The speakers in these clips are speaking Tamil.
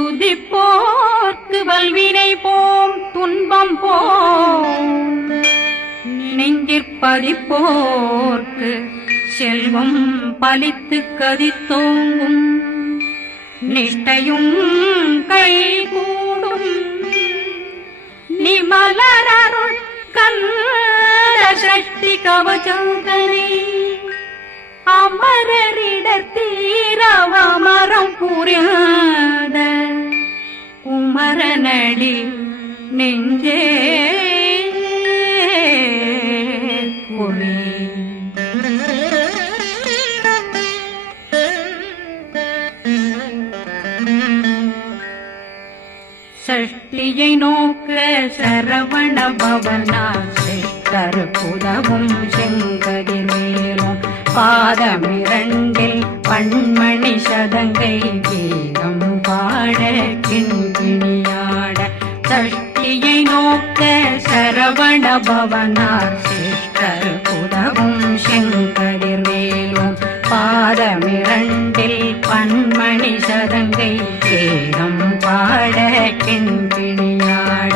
துதிப்போர்க்கு வல்வினை போம் துன்பம் போம் நெஞ்சிற்பதிப்போர்க்கு செல்வம் பலித்து கதித்தோங்கும் நிஷ்டையும் கைகூடும் நிமலரருள் கந்த சக்தி கவசந்தனை அமரரிடத்தீரவமரம் புரியாத குமரனடி நெஞ்சே பொறி சஷ்டியை நோக்க சரவண பவனா சிஷ்டர் புதவும் செங்கதிர் மேலும் பாதமிரண்டில் பண்மணி சதங்கை கீதம் பாட கிண்கிணியாட சஷ்டியை நோக்க சரவண பவனார் சிஷ்டர் புதவும் செங்கதிர் மேலும் பாதமிரண்டில் பண்மணி சதங்கை கீதம் பாட கிண்கிணியாட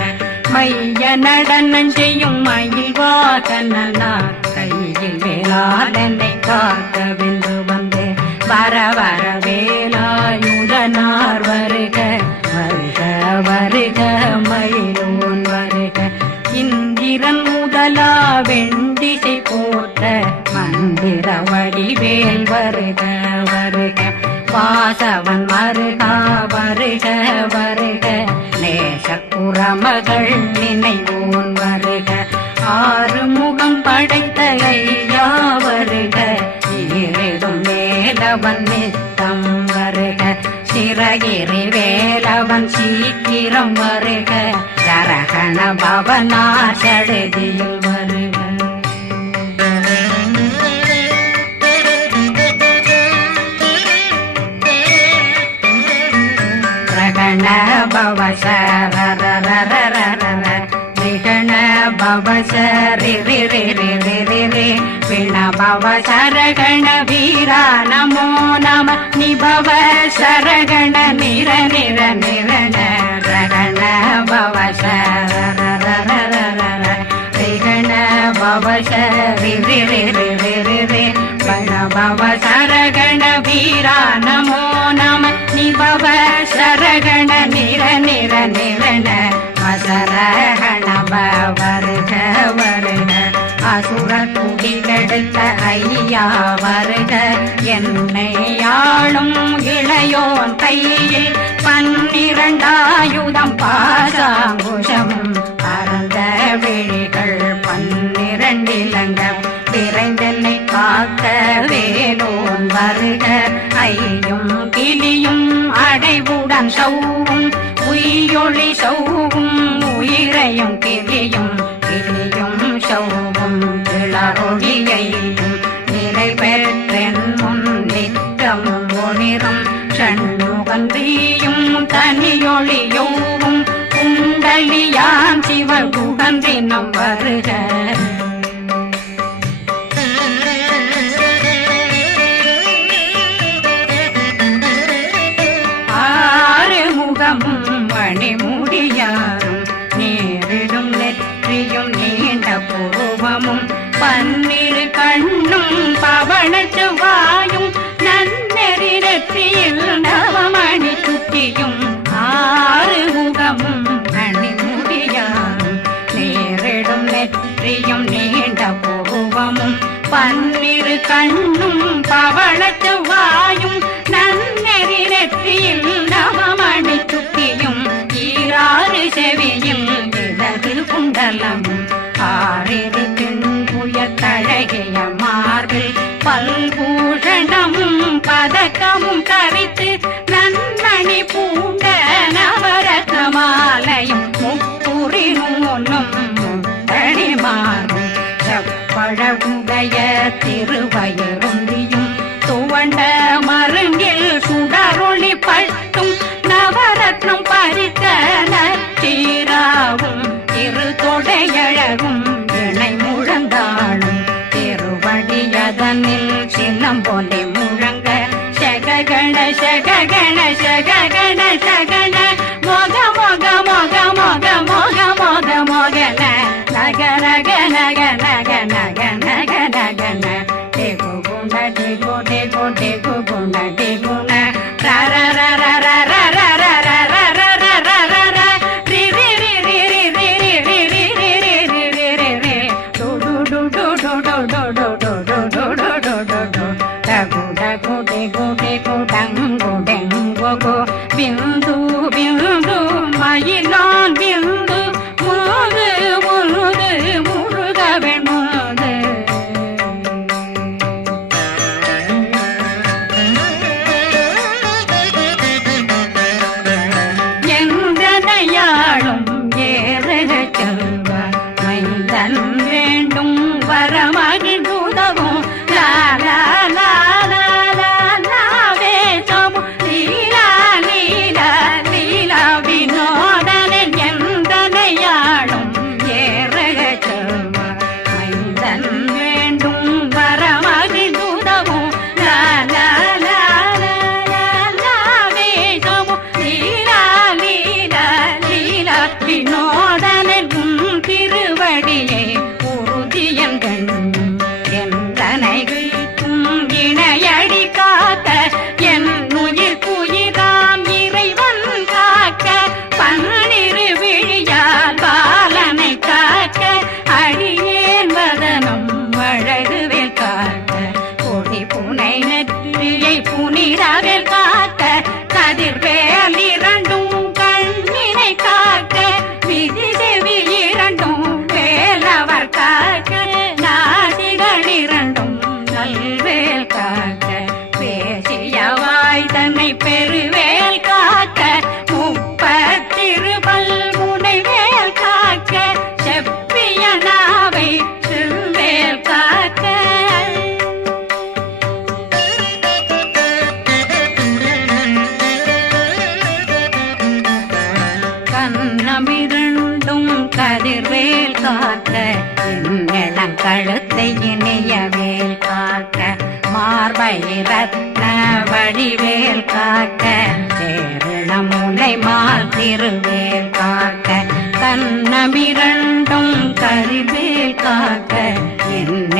மைய நடனம் செய்யும் மயில் வாகனார் கையில் வேளாளனை காக்க வென்று வந்து வர வர வேலாயுதனார் வருக வருக வருக மயிலோன் வருக இந்திரன் முதலா வெண்டிசை போட்ட மந்திர வடிவேல் வருக வருக வாசவன் வருகா வருக வருக நேசக்குறமகள் நினைவோன் வருக ஆறுமுகம் படைத்த ஐயா வருக ஈரிடும் வேலவன் நித்தம் வருக சிறகிரி வேலவன் சீக்கிரம் வருக சரகண பவனா சடுதியில் வருக ரகண பவ சரரரரரரர விகண பவ சரிரிரிரிரிரிரி விண பவ சரகண வீரா நமோ நம நிபவ சரகண நிர நிர நிரண ரகண பவ சரரரரரர விகண பவ சரிரிரிரிரிரி வண பவ சரகண வீரா நமோ நம நிபவ சரகண நிர நிர நிரண அசரகண வருக வருக அசுர குடிகெடுத்த ஐயா வருக என்னை ஆளும் இளையோன் கையில் 12 பாசாங்குஷமும் பரந்த விழிகள் 12 இலங்கம் விரைந்தென்னை காக்க வேலோன் வருக ஐயும் கிளியும் அடைவுடன் சௌவும் உயிரொளி சௌவும் உயிரையும் கிளியும் கிளியும் சௌவும் கிளரொளியையும் நிலை பெற்றென் முன் நித்தம் ஒளிரும் சண்முகந்தியும் தனியொளியோவும் குண்டலியாம் சிவ குகந்தினம் வருக மணிமுடியாரும் நேரிடும் நெற்றியும் நீண்ட பூவமும் 12 கண்ணும் பவன செவ்வாயும் நன்னெறி நெற்றியில் நவமணி சுட்டியும் 6 முகமும் மணிமுடியாரும் நேரிடும் நெற்றியும் நீண்ட பூவமும் 12 கண்ணும் பவன செவ்வாயும் நன்னெறி நெற்றியில் நவமணி சுட்டியும் 6 செவியும் இடது குண்டலமும் 6 தின்புய தழகிய மார்பில் பல்பூஷணமும் பதக்கமும் தரித்து நன்மணி பூண்ட நவரத்ன மாலையும் முப்புரி நூலும் முத்தணி மாறும் செப்பழகுடைய திருவயருந்தியும் துவண்ட மருங்கில் சுடரொளி பட்டும் நவரத்னம் பறித்த நச்சீராவும் இரு தொடையழகும் இணை முழந்தாளும் திருவடியதனில் சின்னம் போலே முழங்க சககண சககண சககண சகண பிந்து பிந்து மயிலான் பிந்து முழுது முழுது முழுக வெண்முது எந்தனையாளும் ஏறுக செல்வார் மைந்தன் வேண்டும் வரமகிழ்ந்துதவும் லாலா புனிதவேல் காக்க கதிர்வேல் இரண்டும் கண்ணினை காக்க விதி செவி இரண்டும் வேலவர் காக்க நாசிகள் இரண்டும் நல்வேல் காக்க பேசியவாய் தன்னை பெருவேல் காக்க முப்பத்திருபல் முனைவேல் காக்க செப்பிய நாவை செவ்வேல் காக்க கண்ணமிரண்டும் கதிர்வேல் காக்க இளம் கழுத்தை இணையவேல் காக்க மார்பை ரத்ன வடிவேல் காக்க சேரணம் முனை மால் திருவேல் காக்க கண்ணமிரண்டும் கதிர்வேல் காக்க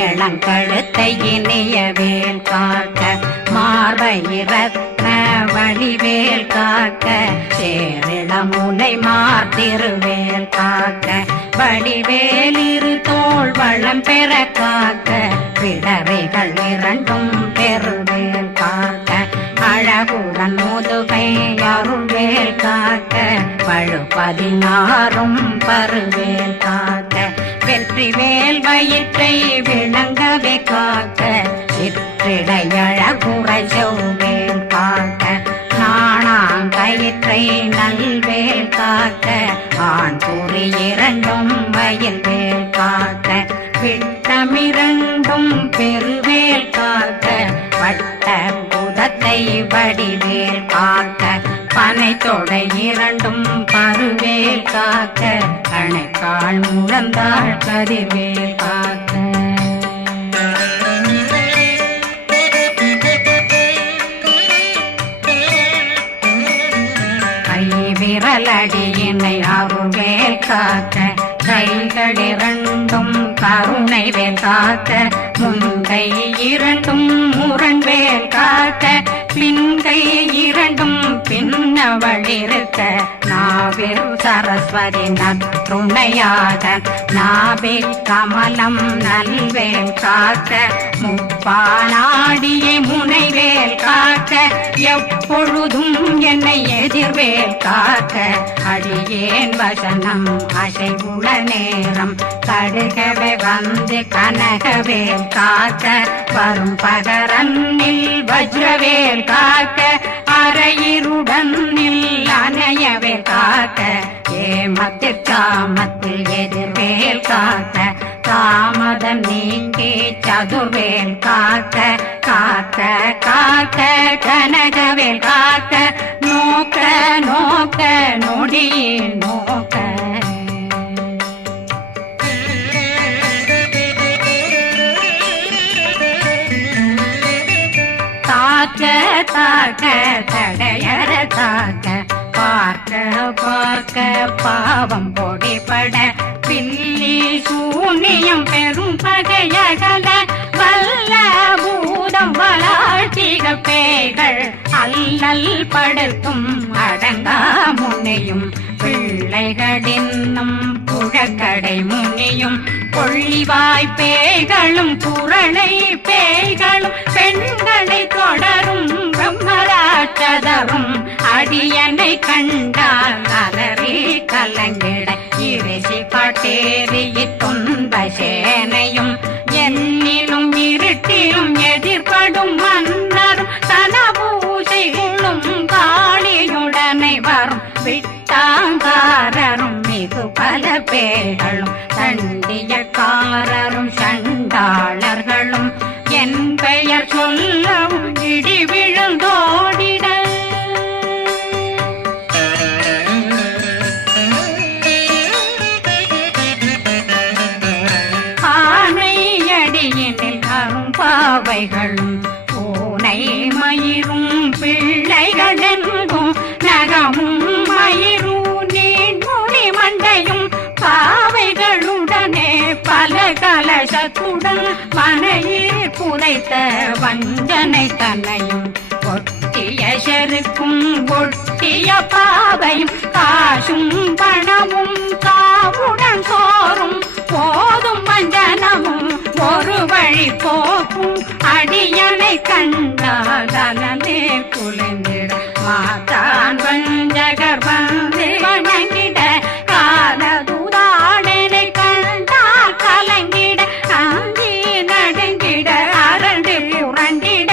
இளம் கழுத்தை இணையவேல் காக்க மார்பை ரத்ன வடிவேல் காக்க சேரிளம் முனை மார்த்திருவேல் காக்க வடிவேல் இரு தோள் வளம் பெற காக்க பிடரைகள் இரண்டும் பெருவேல் காக்க அழகுடன் முதுகை அருள்வேல் காக்க பழு 16 பருவேல் காக்க வெற்றி வேல் வயிற்றை விளங்கவே காக்க சிற்றிடையழகுறை செவ்வேல் காக்க நாணாங்கயிற்றை நல்வேல் காக்க ஆண் குறி இரண்டும் வயல்வேல் காக்க விட்டமிரண்டும் பெருவேல் காக்க வட்ட புதத்தை வடிவேல் காக்க பனை தொடை இரண்டும் பருவேல் காக்க கணைக்கால் முழந்தாள் கதிர்வேல் காக்க விரலடியினை அருள்வேல் காக்க கைகள் இரண்டும் கருணை வேல் காக்க முன்கை இரண்டும் முரண்வேல் காக்க பின்கை இரண்டும் பின்னவளிருக்க நாவில் சரஸ்வதி நற்றுணையாக நாபி கமலம் நல்வேல் காக்க முப்பானாடியை முனைவேல் காக்க எப்பொழுதும் என்னை எதிர்வேல் காக்க அடியேன் வசனம் அசைவுள நேரம் கடுகவே வந்து கனகவேல் காக்க வரும் பகரன்னில் வஜ்ரவேல் காக்க அரையிருடன் அணையவேல் காக்க ஏமத்தில் காமத்தில் எதிர்வேல் காக்க தாமதம் நீக்கி சதுர்வேல் காக்க காக்க காக்க கனகவேல் காக்க நோக்க நோக்க நொடியில் நோக்க தாக்க தாக்க தடையற தாக்க பார்க்க பார்க்க பாவம் பொடிபட பில்லி சூனியம் பெரும் பகையகல வல்ல பூதம் வளா அதிக பேய்கள் அல்லல் படுத்தும் அடங்கா முனையும் பிள்ளைகளின்னும் புழக்கடை முனியும் கொள்ளிவாய் பேய்களும் குரளை பேய்களும் பெண்களை தொடரும் பிரம்மராட்சதரும் அடியனை கண்டால் அலறி கலங்கிட இரிசி காட்டேறிய துன்ப சேனையும் என்னிலும் இருட்டிலும் எதிர்படும் மன்னரும் தனபூசைகளும் காளியுடனை வரும் விட்டாங்காரரும் மிகு பல பேர்களும் தண்டியக்காரரும் சண்டாளர்களும் என் பெயர் சொல்லவும் இடி விழுந்தோடிட ஆனையடியினில் அரும்பாவைகளும் பூனை மயிரும் பிள்ளைகளெங்கும் நகமும் மயிரும் நீண்முடி மண்டையும் பாவைகளுடனே பல கலசத்துடன் மனையில் புதைத்த வஞ்சனை தன்னையும் ஒட்டிய செருக்கும் ஒட்டிய பாவையும் காசும் பணமும் காவுடன் சோறும் போதும் வஞ்சனமும் ஒரு வழி போக்கும் அடியனை கண்டாலே குலைந்திட மாதான் வஞ்சகர் வந்து வணங்கிட காலதுதாடனை கண்டால் கலங்கிட அந்தி நடுங்கிட அரண்டு புரண்டிட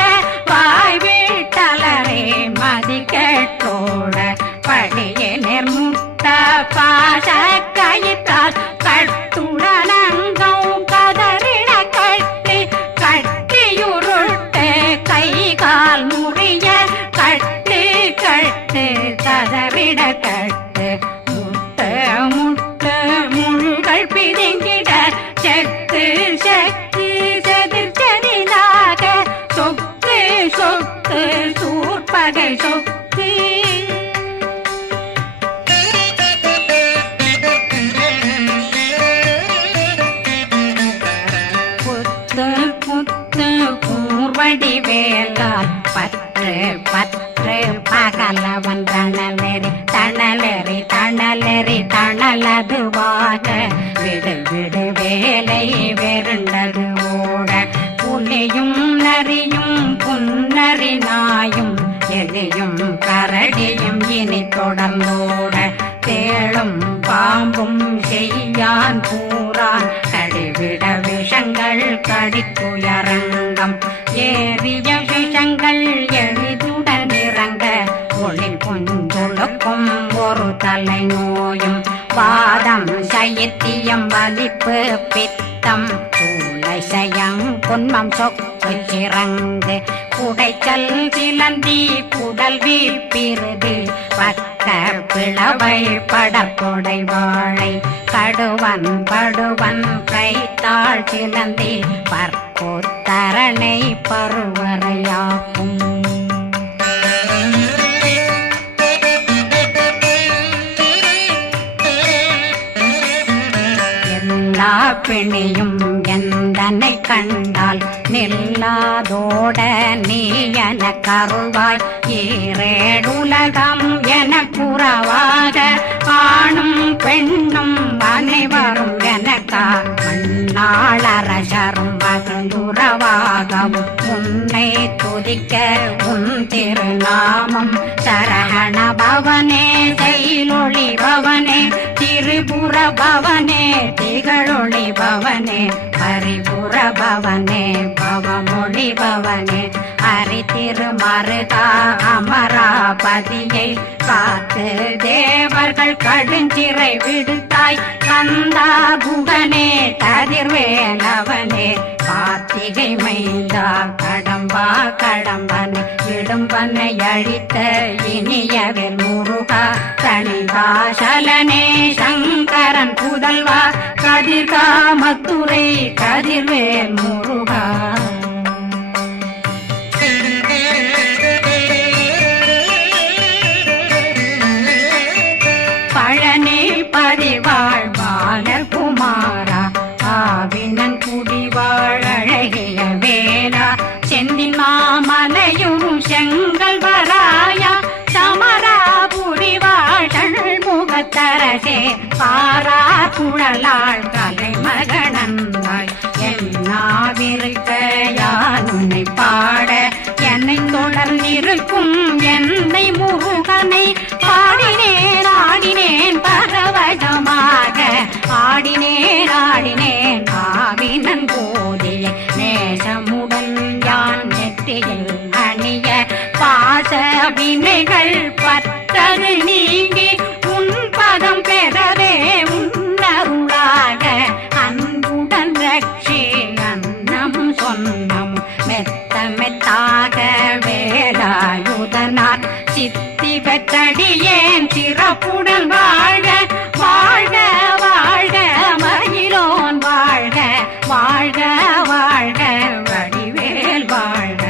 வாய் வீட்டலரே மதி கேட்டோட படியே நிர்முட்ட பாச கயிற்றால் கட்டுடனங்கும் கதறிட கட்டி கட்டியுருட்டு கை கால் முறிய கட்டு கட்டு கதறிட கட்டு முட்ட முட்ட முள்கள் பிதுங்கிட செக்கு செக்கு செதிர் செதிலாக சொக்கு சொக்கு சூர்பகை சொக்கு கூர்வடி வேலால் பற்று பற்று பகலவன் தணலெறி தணலெறி தணலெறி தணலதுவாக விடு விடு வேலை வெருண்டது ஓட புலியும் நரியும் புன்னரி நாயும் எலியும் கரடியும் இனி தொடர்ந்தோட தேளும் பாம்பும் செய்யான் பூரான் கடிவிட விஷங்கள் கடித்துயரங்கம் ஏறிய விஷங்கள் எளிதுடன் இறங்க ஒளி கொஞ்சொழுக்கும் ஒரு தலை நோயும் வாதம் சைத்தியம் வலிப்பு பித்தம் சயம் பொன்மம் சொக்கு சிறங்கு குடைச்சல் சிலந்தி குடல் வீப்பிருது பக்க பிளவை படற்கொடை வாழை கடுவன் படுவன் கைத்தாள் சிலந்தி பற்போத்தரணை பருவரையாக்கும் எல்லா பிணியும் எந்தனை கண்டால் நில்லாதோட நீ என கருள்வாய் ஈரேடுலகம் என புறவாக ஆணும் பெண்ணும் அனைவரும் எனக்கா மண்ணாளரசரும் மகிழ்ந்துறவாகவும் உன்னை துதிக்க உன் திருநாமம் சரகண பவனே செயலொளி பவனே திரிபுர பவனே திகழொளி பவனே பரிபுர பவனே பவமொழி பவனே ஹரி திருமருகா அமராபதியை காத்து தேவர்கள் கடுஞ்சிறை விடுத்தாய் கந்தா குகனே கதிர்வேலவனே கார்த்திகை மைந்தா கடம்பா கடம்பனை இடும்பனை அழித்த இனியவில் முருகா தனிகாசலனே சங்கரன் புதல்வா கதிர்காமத்துரை கதிர்வேல் முருகா பழனி பதிவாழ் பாலகுமாரா ஆவினன் குடிவாழ் அழகிய வேலா செந்தின் மாமலைய குழலாள் கலைமகனந்தாய் என்னாவிருக்க யான் உன்னை பாட என்னை தொடர்ந்திருக்கும் என்னை முருகனை பாடினேன் ஆடினேன் பரவசமாக ஆடினேன் ஆடினேன் ஆவினன் போதிய நேசமுடன் யான் நெற்றியில் அணிய பாச வினைகள் பற்றது நீங்கி உன் பதம் பெறவே உன்னருளாக அன்புடன் ரட்சி அன்னம் சொன்னம் மெத்த மெத்தாக வேலாயுதனார் சித்தி பெற்றடியேன் சிறப்புடன் வாழ்க வாழ்க வாழ்க மயிலோன் வாழ்க வாழ்க வாழ்க வடிவேல் வாழ்க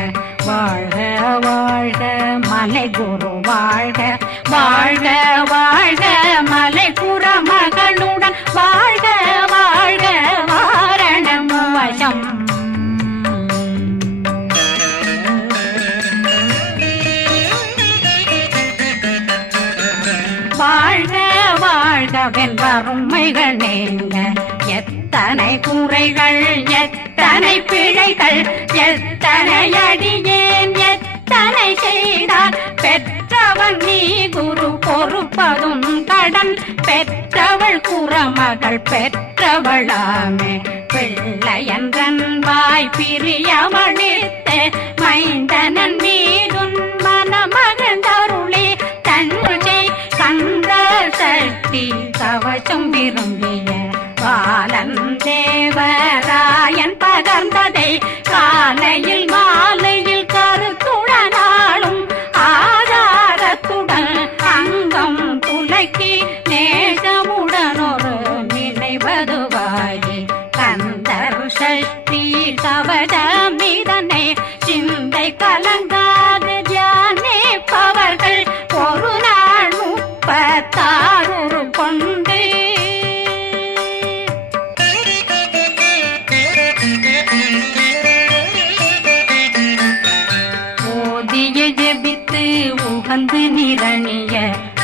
வாழ்க வாழ்க மலை குரு வாழ்க வாழ்க வாழ்க மலை புற மகளுடன் வாழ்க வாழ்க வாரணம் வசம் வாழ்க வாழ்க வென்றருமைகள் நீங்க எத்தனை குறைகள் எத்தனை பிழைகள் எத்தனை அடியேன் எத்தனை செய்தார் பெற்றவன் நீ குரு பொறுப்பதும் கடன் பெற்றவள் குறமகள் பெற்றவளாமே பிள்ளையன்றன் வாய் பிரியமளித்து மைந்தனன் மீதுன் மனமகந்தருளே தன்னை கந்த சக்தி கவசம் விரும்பிய பாலன் தேவராயன் பகர்ந்ததை காலையில் மாலையில் கருத்துடனாலும் ஆதாரத்துடன் அங்கம் துலக்கி நேசமுடன் ஒரு நினைவதுவாகி கந்தர் சக்தி கவசம் இதனை சிந்தை கலங்காது தியானிப்பவர்கள் ஒரு நாள் 36 கொண்டு ஓதிய ஜெபித்து உகந்து நிரணிய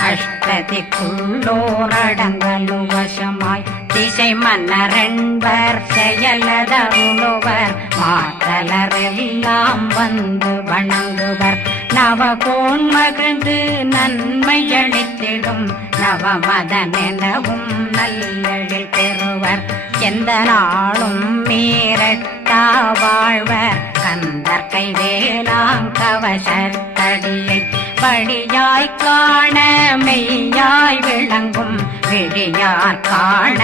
அஷ்டதிக்குள்ளோரடங்கலும் வசமாய் திசை மன்னரென்பர் செயலதருளுவர் மாற்றலரெல்லாம் வந்து வணங்குவர் நவகோன் மகிழ்ந்து நன்மையளித்திடும் நவமதனெனவும் நல்லெழில் பெறுவர் எந்த நாளும் மீறட்டா வாழ்வர் கந்தர் கைவேலாங்கவசத்தடியை படியாய் காண மெய்யாய் விளங்கும் விழியார் காண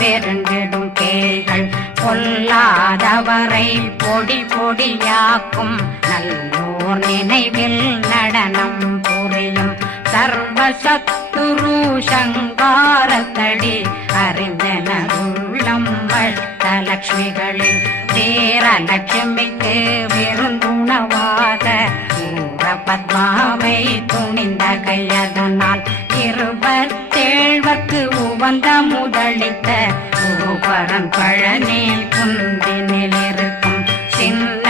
வெருண்டிடும் கேள்கள் பொல்லாதவரை பொடி பொடியாக்கும் நல்லோர் நினைவில் நடனம் புரியும் சர்வசத்துரு சங்காரத்தடி அறிந்தனருள்ளம் வட்டலட்சுமிகளில் தேரலட்சுமிக்கு விருந்துணவாத ஊர பத்மாவை துணிந்த கையதனால் 27 உவந்த முதலித்த ஊபரன் பழனி குந்தினில் இருக்கும் சின்ன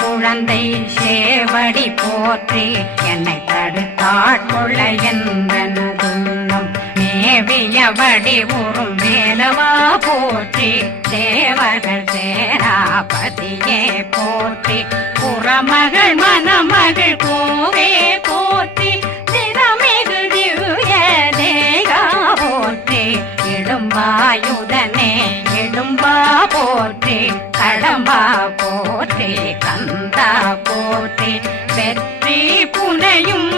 குழந்தை சேவடி போற்றி என்னை தடுத்தாட்கொள்ள என்பனதுள்ளம் மேவியபடி உறும் வேலவா போற்றி தேவர்கள் சேராபதியே போற்றி புறமகள் மணமகள் கோவே போற்றி திறமிகு திவ்ய தேகா போற்றி இடும்பாயுதனே இடும்பா போற்றி கடம்பா போற்றி கந்தா போற்றி வெற்றி புனையும்